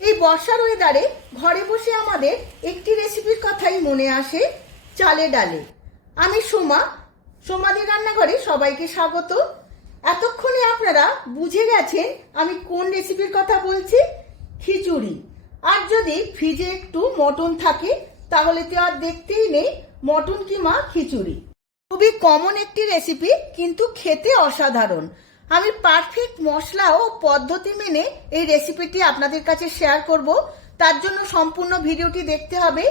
এই বর্ষার ওয়েদারে ঘরে বসে আমাদের একটি রেসিপির কথাই মনে আসে, চালে ডালে। আমি সোমাদের রান্নাঘরে সবাইকে স্বাগত। এতক্ষণে আপনারা বুঝে গেছেন আমি কোন রেসিপির কথা বলছি, খিচুড়ি। আর যদি ফ্রিজে একটু মটন থাকে তাহলে তো আর দেখতেই নেই, মটন কিমা খিচুড়ি। খুবই কমন একটি রেসিপি, কিন্তু খেতে অসাধারণ। আমি পারফেক্ট মশলা ও পদ্ধতি মেনে এই রেসিপিটি আপনাদের কাছে শেয়ার করব। তার জন্য সম্পূর্ণ ভিডিওটি দেখতে হবে।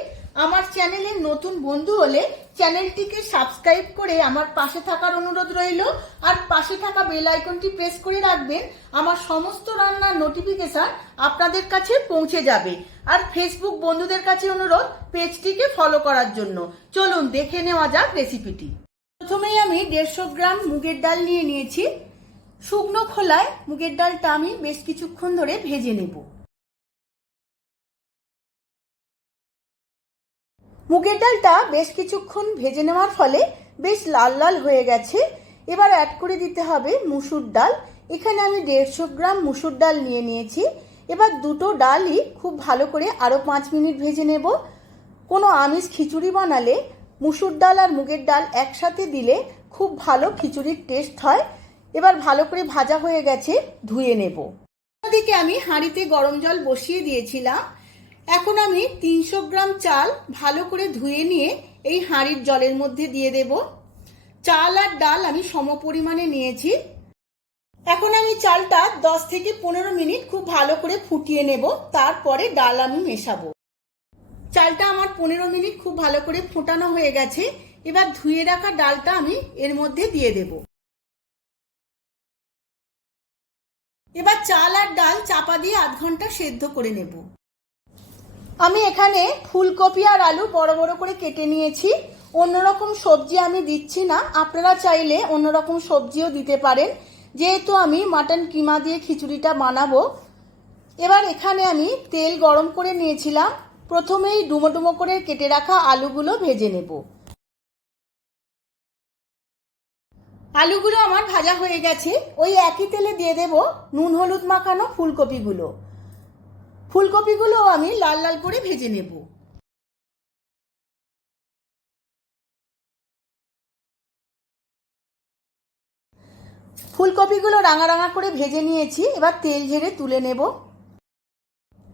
আমার চ্যানেলের নতুন বন্ধু হলে চ্যানেলটিকে সাবস্ক্রাইব করে আমার পাশে থাকার অনুরোধ রইল। আর পাশে থাকা বেল আইকনটি প্রেস করে রাখবেন, আমার সমস্ত রান্নার নোটিফিকেশন আপনাদের কাছে পৌঁছে যাবে। আর ফেসবুক বন্ধুদের কাছে অনুরোধ পেজটিকে ফলো করার জন্য। চলুন দেখে নেওয়া যাক রেসিপিটি। প্রথমেই আমি 150 গ্রাম মুগের ডাল নিয়ে নিয়েছি। শুকনো খোলায় মুগের ডালটা আমি বেশ কিছুক্ষণ ধরে ভেজে নেব। মুগের ডালটা বেশ কিছুক্ষণ ভেজে নেওয়ার ফলে বেশ লাল লাল হয়ে গেছে। এবার অ্যাড করে দিতে হবে মুসুর ডাল। এখানে আমি 150 গ্রাম মুসুর ডাল নিয়ে নিয়েছি। এবার দুটো ডালই খুব ভালো করে আরও 5 মিনিট ভেজে নেব। কোনো আমিষ খিচুড়ি বানালে মুসুর ডাল আর মুগের ডাল একসাথে দিলে খুব ভালো খিচুড়ির টেস্ট হয়। এবার ভালো করে ভাজা হয়ে গেছে, ধুয়ে নেব। ওদিকে আমি হাঁড়িতে গরম জল বসিয়ে দিয়েছিলাম। এখন আমি 300 গ্রাম চাল ভালো করে ধুয়ে নিয়ে এই হাঁড়ির জলের মধ্যে দিয়ে দেব। চাল আর ডাল আমি সম পরিমাণে নিয়েছি। এখন আমি চালটা 10 থেকে 15 মিনিট খুব ভালো করে ফুটিয়ে নেব, তারপরে ডাল আমি মেশাবো। চালটা আমার 15 মিনিট খুব ভালো করে ফোটানো হয়ে গেছে। এবার ধুয়ে রাখা ডালটা আমি এর মধ্যে দিয়ে দেব। এবার চাল আর ডাল চাপা দিয়ে আধ ঘন্টা সেদ্ধ করে নেব। আমি এখানে ফুলকপি আর আলু বড় বড় করে কেটে নিয়েছি। অন্যরকম সবজি আমি দিচ্ছি না, আপনারা চাইলে অন্যরকম সবজিও দিতে পারেন, যেহেতু আমি মাটন কিমা দিয়ে খিচুড়িটা বানাবো। এবার এখানে আমি তেল গরম করে নিয়েছিলাম। প্রথমেই ডুমো ডুমো করে কেটে রাখা আলুগুলো ভেজে নেব। আলুগুলো আমার ভাজা হয়ে গেছে। ওই একই তেলে দিয়ে দেব নুন হলুদ মাখানো ফুলকপিগুলো। ফুলকপিগুলো আমি লাল লাল করে ভেজে নেব। ফুলকপিগুলো রাঙা রাঙা করে ভেজে নিয়েছি। এবার তেল ঝেড়ে তুলে নেব।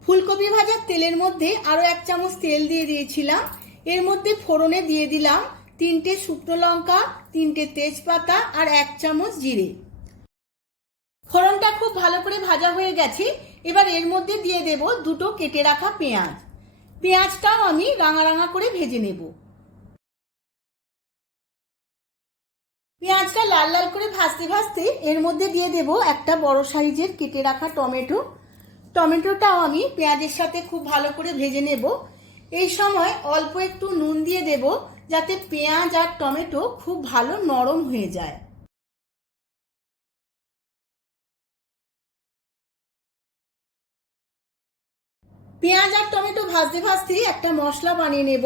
ফুলকপি ভাজার তেলের মধ্যে আরও 1 চামচ তেল দিয়ে দিয়েছিলাম। এর মধ্যে ফোড়নে দিয়ে দিলাম 3টে শুকনো লঙ্কা, 3টে তেজপাতা আর 1 চামচ জিরে। ফোড়নটা খুব ভালো করে ভাজা হয়ে গেছে। এবার এর মধ্যে দিয়ে দেব দুটো কেটে রাখা পেঁয়াজ। পেঁয়াজটাও আমি রাঙা রাঙা করে ভেজে নেব। পেঁয়াজটা লাল লাল করে ভাজতে ভাজতে এর মধ্যে দিয়ে দেব একটা বড় সাইজের কেটে রাখা টমেটো। টমেটোটাও আমি পেঁয়াজের সাথে খুব ভালো করে ভেজে নেব। এই সময় অল্প একটু নুন দিয়ে দেব, যাতে পেঁয়াজ আর টমেটো খুব ভালো নরম হয়ে যায়। পেঁয়াজ আর টমেটো ভাজতে ভাজতে একটা মশলা বানিয়ে নেব।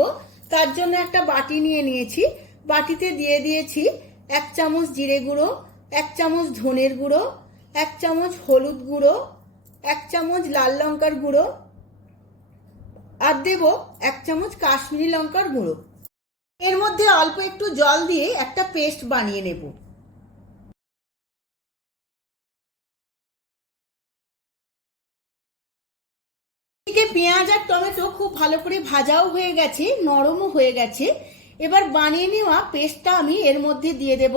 তার জন্য একটা বাটি নিয়ে নিয়েছি। বাটিতে দিয়ে দিয়েছি 1 চামচ জিরে গুঁড়ো, 1 চামচ ধনের গুঁড়ো, 1 চামচ হলুদ গুঁড়ো, 1 চামচ লাল লঙ্কার গুঁড়ো, আর দেব 1 চামচ কাশ্মীরি লঙ্কার গুঁড়ো। এর মধ্যে অল্প একটু জল দিয়ে একটা পেস্ট বানিয়ে নেব। এদিকে পেঁয়াজ আর টমেটো খুব ভালো করে ভাজাও হয়ে গেছে, নরমও হয়ে গেছে। এবার বানিয়ে নেওয়া পেস্টটা আমি এর মধ্যে দিয়ে দেব।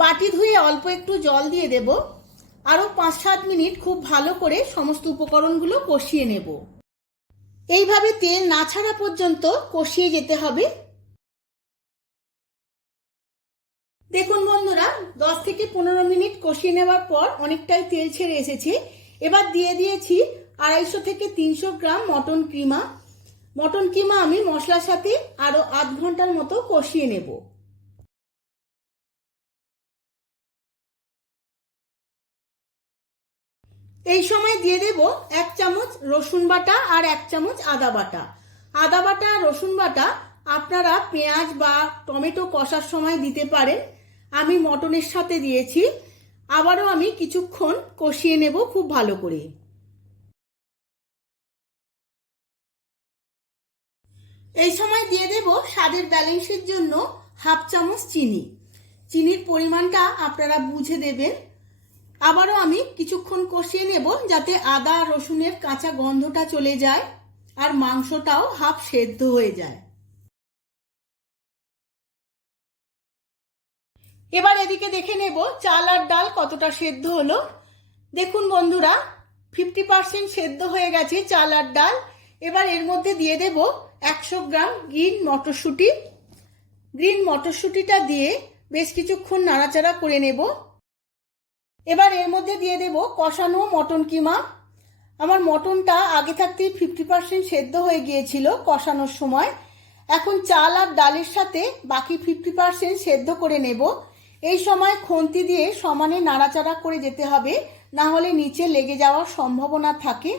বাটি ধুয়ে অল্প একটু জল দিয়ে দেব। আরও 5-7 মিনিট খুব ভালো করে সমস্ত উপকরণগুলো কষিয়ে নেব। এইভাবে তেল না ছাড়া পর্যন্ত কষিয়ে যেতে হবে। দেখুন বন্ধুরা, 10 থেকে 15 মিনিট কষিয়ে নেওয়ার পর অনেকটাই তেল ছেড়ে এসেছে। এবার দিয়ে দিয়েছি 250 থেকে 300 গ্রাম মটন কিমা। মটন কিমা আমি মশলার সাথে আরো আধ ঘন্টার মতো কষিয়ে নেব। এই সময় দিয়ে দেব 1 চামচ রসুন বাটা আর 1 চামচ আদা বাটা। আদা বাটা আর রসুন বাটা আপনারা পেঁয়াজ বা টমেটো কষার সময় দিতে পারেন। আমি মটনের সাথে দিয়েছি। আবারও আমি কিছুক্ষণ কষিয়ে নেব খুব ভালো করে। এই সময় দিয়ে দেব স্বাদের ব্যালেন্সের জন্য হাফ চামচ চিনি। চিনির পরিমাণটা আপনারা বুঝে দেবেন। আবারও আমি কিছুক্ষণ কষিয়ে নেব যাতে আদা রসুনের কাঁচা গন্ধটা চলে যায় আর মাংসটাও হাফ সেদ্ধ হয়ে যায়। এবার এদিকে দেখে নেব চাল আর ডাল কতটা সেদ্ধ হলো। দেখুন বন্ধুরা, 50% সেদ্ধ হয়ে গেছে চাল আর ডাল। এবার এর মধ্যে দিয়ে দেব 100 গ্রাম গ্রিন মটরশুঁটি। গ্রিন মটরশুঁটিটা দিয়ে বেশ কিছুক্ষণ নাড়াচাড়া করে নেব। এবার এর মধ্যে দিয়ে দেব কষানো মটন কিমা। আমার মটনটা আগে থাকতেই 50% সেদ্ধ হয়ে গিয়েছিল কষানোর সময়। এখন চাল আর ডালের সাথে বাকি 50% সেদ্ধ করে নেব। এই সময় খুন্তি দিয়ে সমানে নাড়াচাড়া করে যেতে হবে, না হলে নিচে লেগে যাওয়ার সম্ভাবনা থাকে।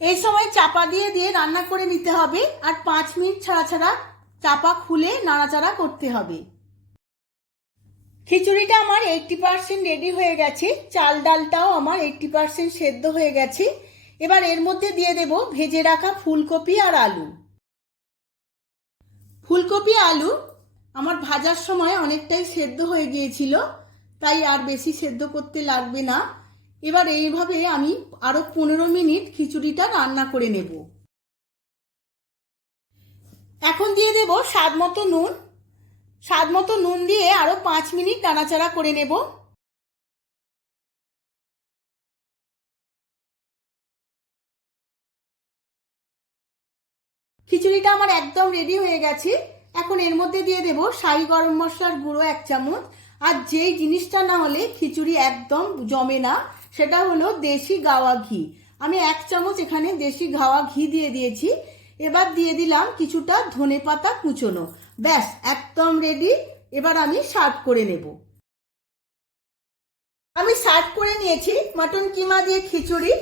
এই সময় চাপা দিয়ে দিয়ে রান্না করে নিতে হবে আর 5 মিনিট ছাড়া ছাড়া চাপা খুলে নাড়াচাড়া করতে হবে। খিচুড়িটা আমার 80% রেডি হয়ে গেছে, চাল ডালটাও আমার 80% সেদ্ধ হয়ে গেছে। এবার এর মধ্যে দিয়ে দেব ভেজে রাখা ফুলকপি আর আলু। ফুলকপি আলু আমার ভাজার সময় অনেকটাই সেদ্ধ হয়ে গিয়েছিল, তাই আর বেশি সেদ্ধ করতে লাগবে না। এবার এইভাবে আমি আরো 15 মিনিট খিচুড়িটা রান্না করে নেব। এখন দিয়ে দেব স্বাদ মতো নুন। স্বাদ মতো নুন দিয়ে আরো 5 মিনিট নাড়াচাড়া করে নেব। খিচুড়িটা আমার একদম রেডি হয়ে গেছে। এখন এর মধ্যে দিয়ে দেব শাহি গরম মশলার গুঁড়ো 1 চামচ। আর যেই জিনিসটা না হলে খিচুড়ি একদম জমে না, সেটা হলো দেশি গাওয়া ঘি। আমি 1 চামচ এখানে দেশি গাওয়া ঘি দিয়ে দিয়েছি। এবার দিয়ে দিলাম কিছুটা ধনেপাতা কুচোনো। ব্যাস একদম রেডি। এবার আমি সার্ভ করে নেব। আমি সার্ভ করে নিয়েছি মটন কিমা দিয়ে খিচুড়ি।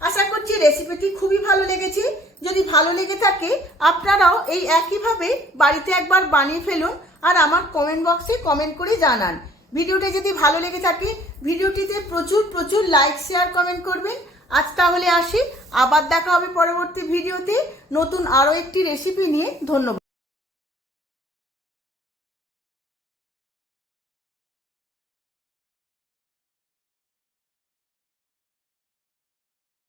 আশা করছি রেসিপিটি খুবই ভালো লেগেছে। যদি ভালো লেগে থাকে আপনারাও এই একইভাবে বাড়িতে একবার বানিয়ে ফেলুন আর আমার কমেন্ট বক্সে কমেন্ট করে জানান। ভিডিওটি যদি ভালো লেগে থাকে ভিডিওটিতে প্রচুর প্রচুর লাইক শেয়ার কমেন্ট করবেন। আজ তাহলে আসি, আবার দেখা হবে পরবর্তী ভিডিওতে নতুন আরও একটি রেসিপি নিয়ে। ধন্যবাদ।